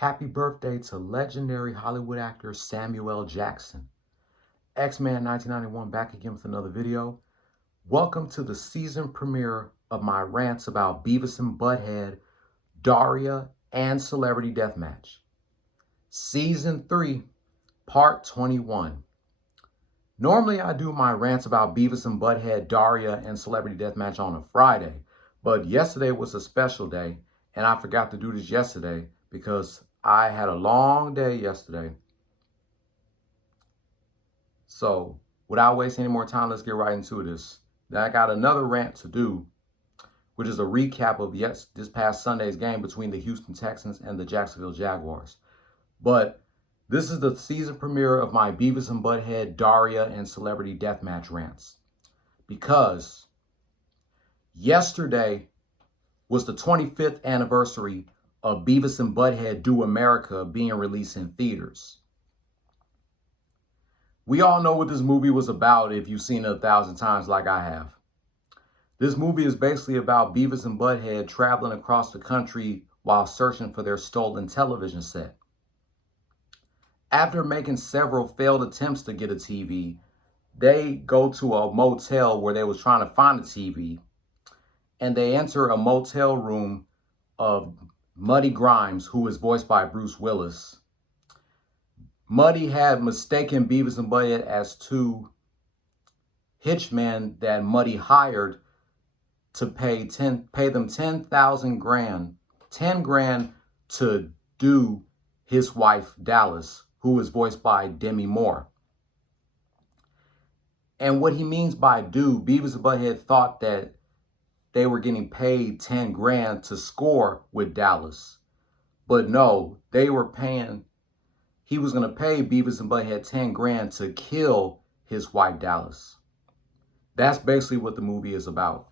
Happy birthday to legendary Hollywood actor Samuel L. Jackson. X-Men 1991 back again with another video. Welcome to the season premiere of my rants about Beavis and Butthead, Daria, and Celebrity Deathmatch. Season 3, Part 21. Normally I do my rants about Beavis and Butthead, Daria, and Celebrity Deathmatch on a Friday, but yesterday was a special day, and I forgot to do this yesterday because I had a long day yesterday. So without wasting any more time, let's get right into this. Then I got another rant to do, which is a recap of this past Sunday's game between the Houston Texans and the Jacksonville Jaguars. But this is the season premiere of my Beavis and Butthead, Daria, and Celebrity Deathmatch rants. Because yesterday was the 25th anniversary of Beavis and Butthead Do America being released in theaters. We all know what this movie was about if you've seen it 1,000 times like I have. This movie is basically about Beavis and Butthead traveling across the country while searching for their stolen television set. After making several failed attempts to get a TV, they go to a motel where they was trying to find a TV, and they enter a motel room of Muddy Grimes, who is voiced by Bruce Willis. Muddy had mistaken Beavis and Butthead as two hitchmen that Muddy hired to pay them 10,000 grand, 10 grand to do his wife Dallas, who is voiced by Demi Moore. And what he means by do, Beavis and Butthead thought that they were getting paid 10 grand to score with Dallas. But no, he was going to pay Beavis and Butthead 10 grand to kill his wife Dallas. That's basically what the movie is about.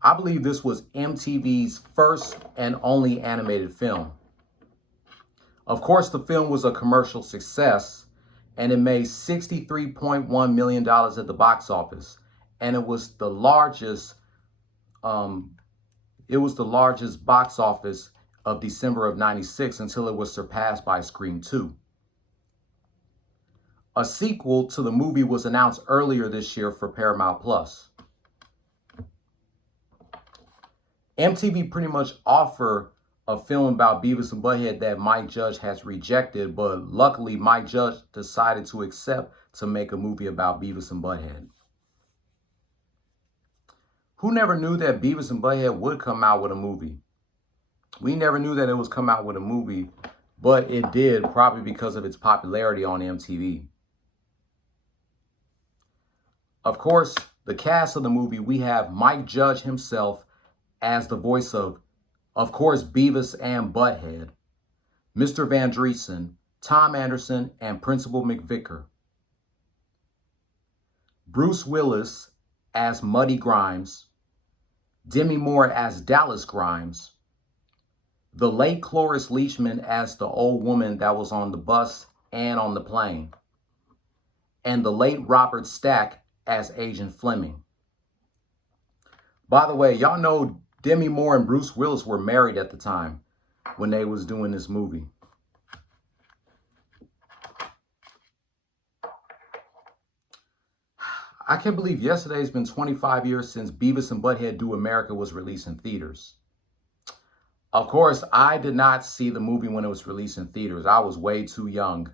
I believe this was MTV's first and only animated film. Of course, the film was a commercial success, and it made $63.1 million at the box office. And it was the largest box office of December of '96 until it was surpassed by Scream 2. A sequel to the movie was announced earlier this year for Paramount Plus. MTV pretty much offered a film about Beavis and Butthead that Mike Judge has rejected, but luckily Mike Judge decided to accept to make a movie about Beavis and Butthead. Who never knew that Beavis and Butthead would come out with a movie? We never knew that it was come out with a movie, but it did, probably because of its popularity on MTV. Of course, the cast of the movie, we have Mike Judge himself as the voice of course, Beavis and Butthead, Mr. Van Driesen, Tom Anderson, and Principal McVicker. Bruce Willis as Muddy Grimes, Demi Moore as Dallas Grimes, the late Cloris Leachman as the old woman that was on the bus and on the plane, and the late Robert Stack as Agent Fleming. By the way, y'all know Demi Moore and Bruce Willis were married at the time when they was doing this movie. I can't believe yesterday's been 25 years since Beavis and Butthead Do America was released in theaters. Of course, I did not see the movie when it was released in theaters. I was way too young.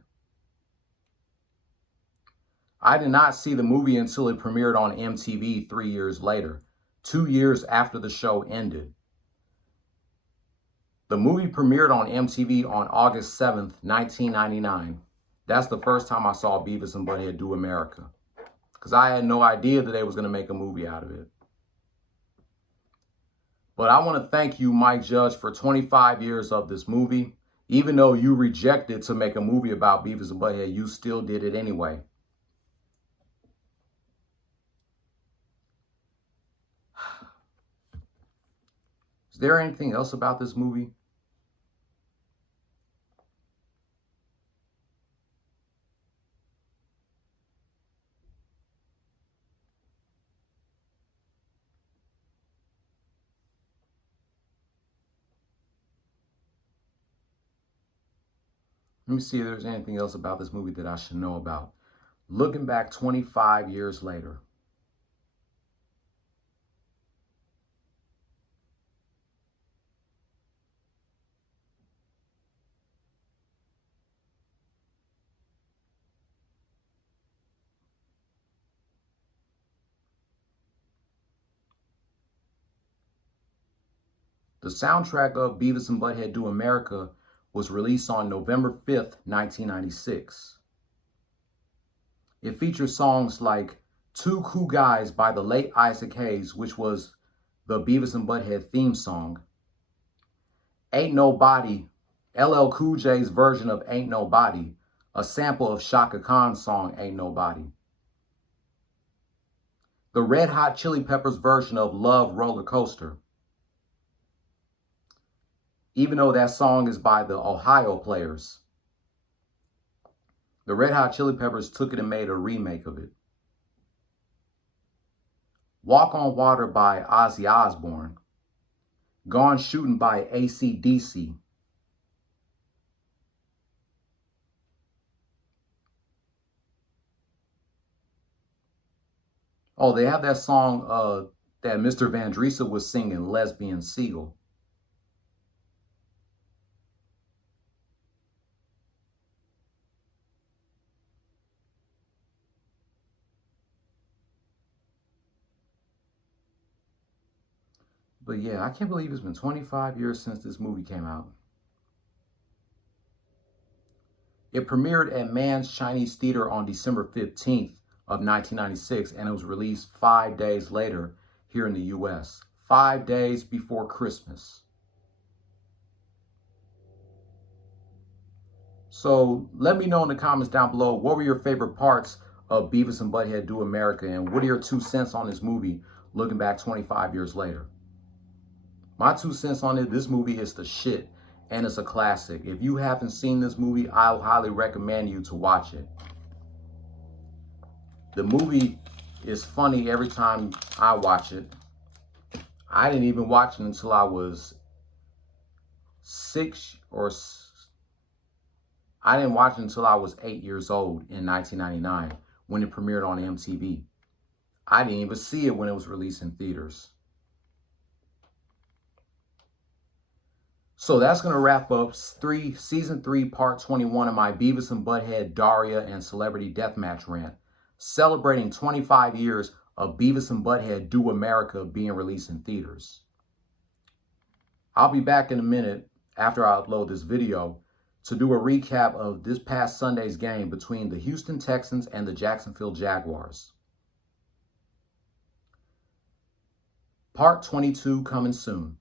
I did not see the movie until it premiered on MTV 3 years later, 2 years after the show ended. The movie premiered on MTV on August 7th, 1999. That's the first time I saw Beavis and Butthead Do America, because I had no idea that they was going to make a movie out of it. But I want to thank you, Mike Judge, for 25 years of this movie. Even though you rejected to make a movie about Beavis and Butthead, you still did it anyway. Is there anything else about this movie? Let me see if there's anything else about this movie that I should know about. Looking back 25 years later. The soundtrack of Beavis and Butthead Do America was released on November 5th, 1996. It features songs like Two Cool Guys by the late Isaac Hayes, which was the Beavis and Butthead theme song. Ain't Nobody, LL Cool J's version of Ain't Nobody, a sample of Shaka Khan's song Ain't Nobody. The Red Hot Chili Peppers version of Love Roller Coaster. Even though that song is by the Ohio Players, the Red Hot Chili Peppers took it and made a remake of it. Walk on Water by Ozzy Osbourne. Gone Shooting by AC/DC. Oh, they have that song that Mr. Vandresa was singing, Lesbian Seagull. But yeah, I can't believe it's been 25 years since this movie came out. It premiered at Mann's Chinese Theater on December 15th of 1996, and it was released 5 days later here in the US, 5 days before Christmas. So let me know in the comments down below, what were your favorite parts of Beavis and Butthead Do America, and what are your 2 cents on this movie looking back 25 years later? My 2 cents on it, this movie is the shit, and it's a classic. If you haven't seen this movie, I'll highly recommend you to watch it. The movie is funny every time I watch it. I didn't even watch it until I was I didn't watch it until I was 8 years old in 1999 when it premiered on MTV. I didn't even see it when it was released in theaters. So that's going to wrap up Season 3, Part 21 of my Beavis and Butthead, Daria, and Celebrity Deathmatch rant, celebrating 25 years of Beavis and Butthead Do America being released in theaters. I'll be back in a minute after I upload this video to do a recap of this past Sunday's game between the Houston Texans and the Jacksonville Jaguars. Part 22 coming soon.